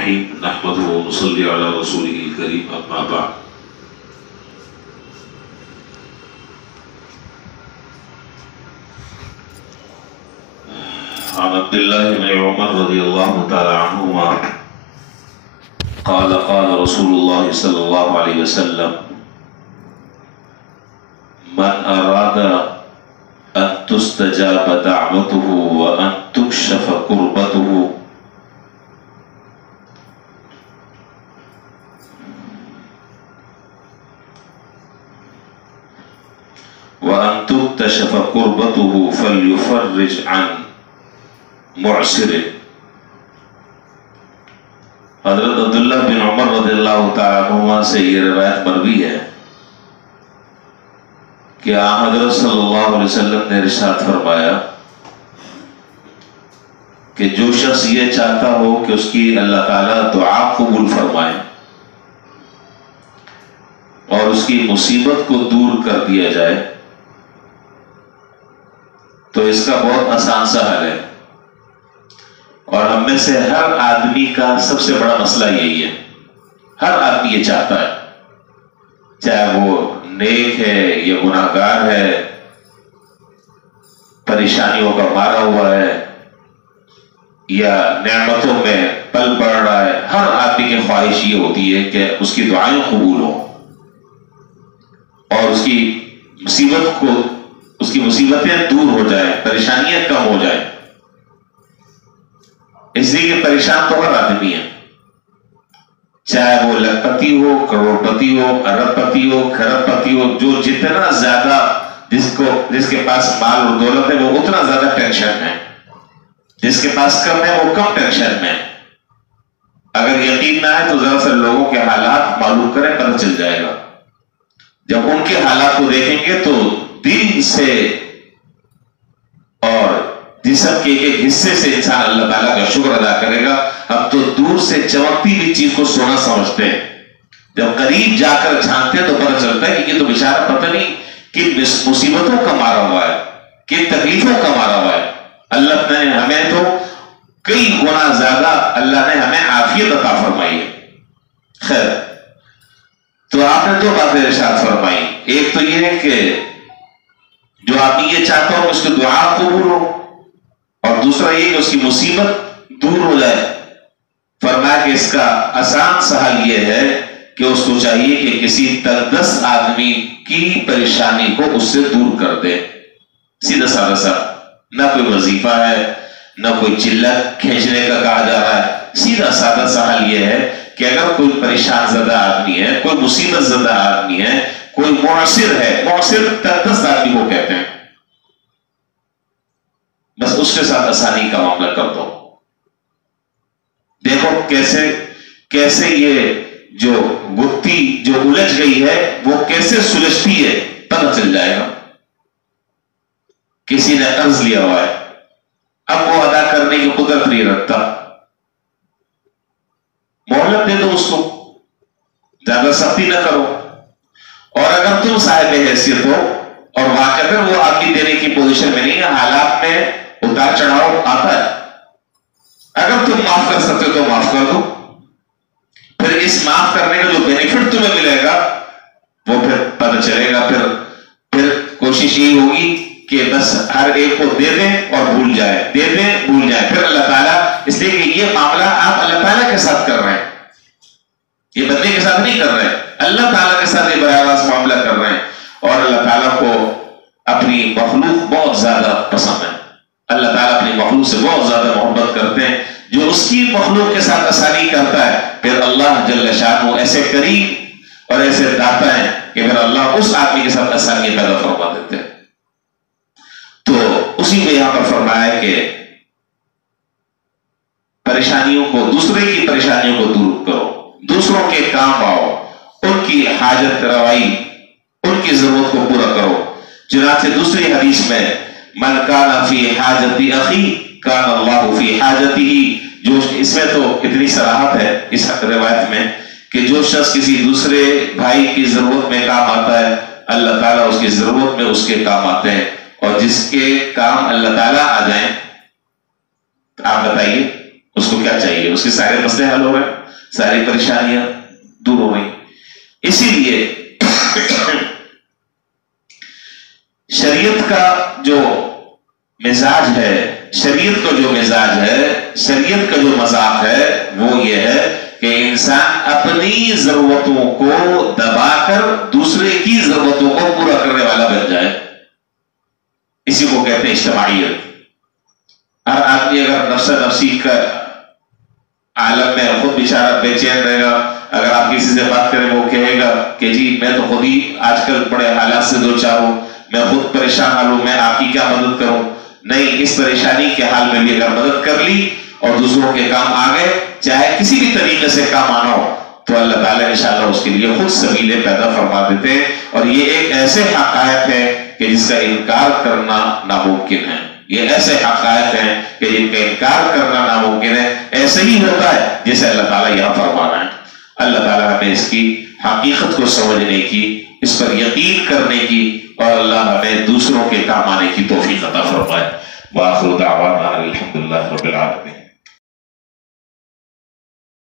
الرحيم نحمده ونصلي على رسوله الكريم أما بعد. عن عبد الله بن عمر رضي الله تعالى عنهما قال قال رسول الله صلى الله عليه وسلم من أراد أن تستجاب دعوته وأن تكشف كربته وأن تكتشف كربته فليفرج عن معسر. حضرت عبداللہ بن عمر رضی اللہ تعالیٰ عنہما سے یہ روایت مروی ہے کہ حضرت صلی اللہ علیہ وسلم نے ارشاد فرمایا کہ جو شخص یہ چاہتا ہو کہ اس کی اللہ تعالیٰ دعا قبول فرمائے اور اس کی مصیبت کو دور کر دیا جائے تو اس کا بہت آسان سا حل ہے. اور ہم میں سے ہر آدمی کا سب سے بڑا مسئلہ یہی ہے. ہر آدمی یہ چاہتا ہے, چاہے وہ نیک ہے یا گناہگار ہے, پریشانیوں کا مارا ہوا ہے یا نعمتوں میں پل بڑھ رہا ہے. ہر آدمی کی خواہش یہ ہوتی ہے کہ اس کی دعائیں قبول ہوں اور اس کی مصیبتیں دور ہو جائیں, پریشانیاں کم ہو جائیں. اس لیے کہ پریشان تو ہر آدمی ہے, چاہے وہ لکھپتی ہو, کروڑ پتی ہو, ارب پتی ہو, کھرب پتی ہو. جو جتنا زیادہ جس کے پاس مال اور دولت ہے وہ اتنا زیادہ ٹینشن ہے, جس کے پاس کم ہے وہ کم ٹینشن میں. اگر یقین نہ ہے تو ذرا سے لوگوں کے حالات معلوم کریں, پتہ چل جائے گا. جب ان کے حالات کو دیکھیں گے تو دل سے اور جسم کے ایک حصے سے انسان اللہ تعالیٰ کا شکر ادا کرے گا. ہم تو دور سے چمکتی ہوئی چیز کو سونا سمجھتے ہیں, جب قریب جا کر جھانکتے ہیں تو پتہ چلتا ہے کہ یہ تو بیچارہ پتہ نہیں کن مصیبتوں کا مارا ہوا ہے, کن تکلیفوں کا مارا ہوا ہے. اللہ نے ہمیں تو کئی گنا زیادہ اللہ نے ہمیں عافیت عطا فرمائی ہے. خیر, تو آپ نے دو باتیں ارشاد فرمائی. ایک تو یہ ہے کہ جو آدمی یہ چاہتا ہو کہ اس کی دعا قبول ہو, اور دوسرا یہ کہ اس کی مصیبت دور ہو جائے. فرمایا کہ اس کا آسان سا حل یہ ہے کہ اس کو چاہیے کہ کسی تنگدست آدمی کی پریشانی کو اس سے دور کر دے. سیدھا سادہ سا, نہ کوئی وظیفہ ہے, نہ کوئی چلت کھینچنے کا کہا جا رہا ہے. سیدھا سادہ سا حل یہ ہے کہ اگر کوئی پریشان زدہ آدمی ہے, کوئی مصیبت زدہ آدمی ہے, کوئی معسر ہے, معسر تنگدست آدمی کو کہتے ہیں, بس اس کے ساتھ آسانی کا معاملہ کر دو. دیکھو کیسے یہ جو گتھی جو الجھ گئی ہے وہ کیسے سلجھتی ہے, پتہ چل جائے گا. کسی نے قرض لیا ہوا ہے, اب وہ ادا کرنے کی قدرت نہیں رکھتا, مہلت دے دو اس کو, زیادہ سختی نہ کرو. اور اگر تم صاحب حیثیت ہو اور واقعہ وہ آدمی دینے کی پوزیشن میں نہیں ہے, حالات میں اتار چڑھاؤ آتا ہے, اگر تم معاف کر سکتے ہو تو معاف کر دو. پھر اس معاف کرنے کا جو بینیفٹ تمہیں ملے گا وہ پھر پتہ چلے گا. پھر کوشش یہی ہوگی کہ بس ہر ایک کو دے دیں اور بھول جائے, دے دیں بھول جائے. پھر اللہ تعالیٰ, اس لیے کہ یہ معاملہ آپ اللہ تعالیٰ کے ساتھ کر رہے ہیں, یہ بندے کے ساتھ نہیں کر رہے ہیں, اللہ تعالیٰ کے ساتھ یہ براہ راست معاملہ کر رہے ہیں. اور اللہ تعالیٰ کو اپنی مخلوق بہت زیادہ پسند ہے. اللہ تعالیٰ اپنی مخلوق سے بہت زیادہ محبت کرتے ہیں. جو اس کی مخلوق کے ساتھ آسانی کرتا ہے, پھر اللہ جل شانہ ایسے کریم اور ایسے داتا ہے کہ پھر اللہ اس آدمی کے ساتھ آسانی پیدا فرما دیتے ہیں. تو اسی میں یہاں پر فرمایا ہے کہ پریشانیوں کو, دوسرے کی پریشانیوں کو دور کرو, دوسروں کے کام آؤ, ان کی حاجت روائی, ان کی ضرورت کو پورا کرو. چنانچہ دوسری حدیث میں من کان فی حاجت اخی کان اللہ فی حاجتہ, جو اس میں تو اتنی صراحت ہے اس روایت میں کہ جو شخص کسی دوسرے بھائی کی ضرورت میں کام آتا ہے, اللہ تعالیٰ اس کی ضرورت میں اس کے کام آتے ہیں. اور جس کے کام اللہ تعالیٰ آ جائیں, آپ بتائیے اس کو کیا چاہیے؟ اس کے سارے مسئلے حل ہو گئے، ساری پریشانیاں دور ہو گئی. اسی لیے شریعت کا جو مزاج ہے، شریعت کا جو مزاج ہے، شریعت کا جو مذاق ہے وہ یہ ہے کہ انسان اپنی ضرورتوں کو دبا کر دوسرے کی ضرورتوں کو پورا کرنے والا بن جائے. اسی کو کہتے ہیں اجتماعیت. ہر آدمی اگر نفس نفسی کا عالم میں خود بیچارہ بے چین رہے گا، اگر آپ کسی سے بات کریں وہ کہے گا کہ جی میں تو خود ہی آج کل بڑے حالات سے دو چار ہوں، میں خود پریشان حال ہوں، میں آپ کی کیا مدد کروں. نہیں، اس پریشانی کے حال میں بھی اگر مدد کر لی اور دوسروں کے کام آ گئے، چاہے کسی بھی طریقے سے کام آنا ہو، تو اللہ تعالیٰ انشاءاللہ اس کے لیے خود سبیلیں پیدا فرما دیتے ہیں. اور یہ ایک ایسے حقائق ہے کہ جس کا انکار کرنا ناممکن ہے. یہ ایسے حقائق ہیں کہ جن کا انکار کرنا ناممکن ہے. ایسے ہی ہوتا ہے جیسے اللہ تعالیٰ یہاں فرما رہا ہے. اللہ تعالیٰ ہمیں اس کی حقیقت کو سمجھنے کی، اس پر یقین کرنے کی، اور اللہ ہمیں دوسروں کے کام آنے کی توفیق عطا فرمائے. وآخر دعوانا الحمدللہ رب العالمین.